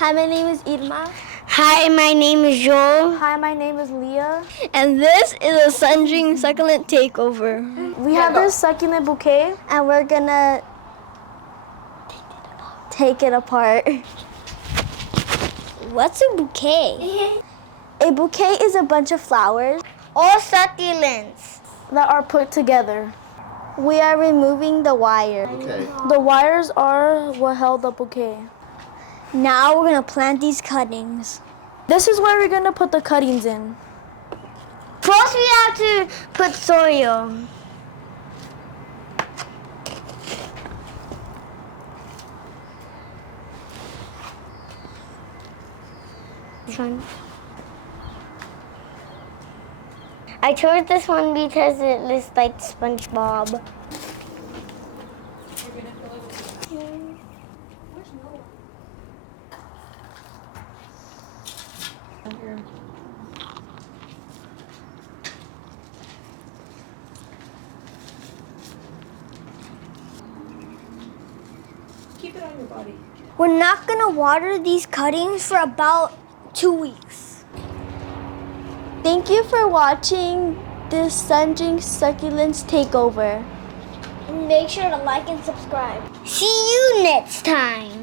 Hi, my name is Irma. Hi, my name is Joel. Hi, my name is Leah. And this is a Sunjing Succulent Takeover. We have this succulent bouquet. And we're gonna take it apart. What's a bouquet? A bouquet is a bunch of flowers. All succulents That are put together. We are removing the wire. Okay. The wires are what held the bouquet. Now we're gonna plant these cuttings. This is where we're gonna put the cuttings in. First, we have to put soil. This one. I chose this one because it looks like SpongeBob. Keep it on your body. We're not gonna water these cuttings for about 2 weeks. Thank you for watching this Sunjing Succulents Takeover. Make sure to like and subscribe. See you next time.